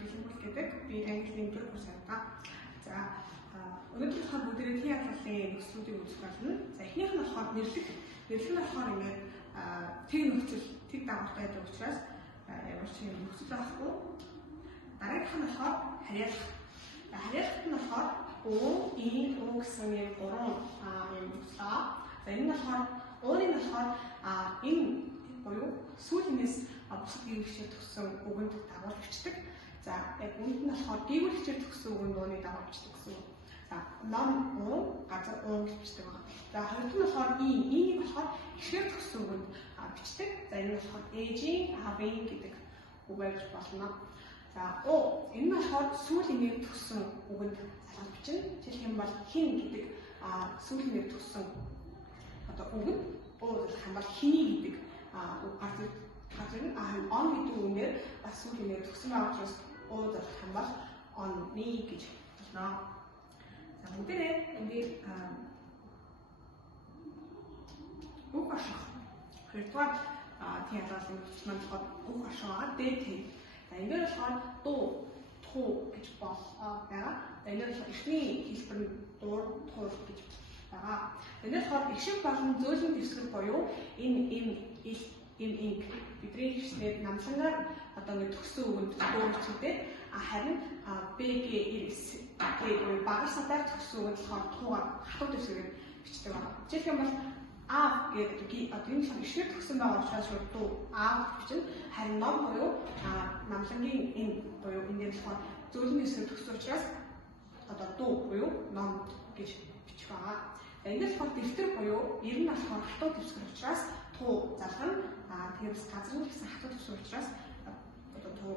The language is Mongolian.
бэлэнбэл гэдэг би английн 4 курс авдаг. За өнөөдөр болохоор бүгдээ хий хааллын нөхцлүүдийг үзэх болно. За эхнийх нь болохоор нэрлэх нь болохоор ингээд тэг нөхцөл тэг дагавартай байдаг учраас ямар ч юм нөхцөл байхгүй. Дараагийнх нь болохоор харьяалах. Харьяалахт нь болохоор өө, ийн, өө гэсэн юм 3 юм нөхцөл. За энэ нь болохоор өөрийн болохоор энэ буюу сүүлнээс бусад гүйгчээр төгссөн үгэнд дагуулж бичдэг. За яг үүнд нь болохоор гүйгчээр төгссөн үгэнд өөний дагуулж бичдэг гэсэн. За ном өө газар өө гэж бичдэг байна. За хоёрт нь болохоор ийн болохоор ихшээр төгссөн үгэнд бичдэг. За энэ нь болохоор ээжийн аавын гэдэг үг байж болно. За энэ нь болохоор сүүлнээр төгссөн үгэнд залгаж бичнэ. Жишээлх юм бол хин гэдэг сүүлнээр төгссөн одоо үгэнд өө хамбал хиний гэдэг газар нь он гэдэг үгээр бас сүүлнээр төгсөн байгаа учраас өө залгах юм бол онны гэж болно. За бүгдээ энийг үг ашиг. Хоёрдугаар тийм ялгаалын маань болохоор үг ашиг байгаа. Дээд. За энэ болохоор дуу, туу гэж байгаа. За энэ болохоор эхний хэлбэр нь дуур, туур гэж байгаа. Энэ болохоор ишиг болон зөөлөн дэвсгэр буюу энэ бидний хэлснээр намлангаар одоо ингэ төгсөн үгэнд дуурлцдаг. Харин БГ-ээс буюу багаар садар төгсөн үгэнд болохоор туугаар хатуу дэвсгэрээр бичдэг байна. Жишээлх юм бол гэдэг одоо энэ л ишгээр төгсөн байгаа учраас дуу бичнэ. Харин ном буюу намлангийн энэ буюу энэ дээр болохоор зөөлөн дэвсгэр төгсөн учраас одоо дуу буюу ном гэж бичих байгаа. Энэ болохоор дэвтэр буюу ер нь болохоор хатуу дэвсгэр учраас туу залгана. Тэгээд газар нь гэсэн хатуу дэвсгэр учраас одоо туу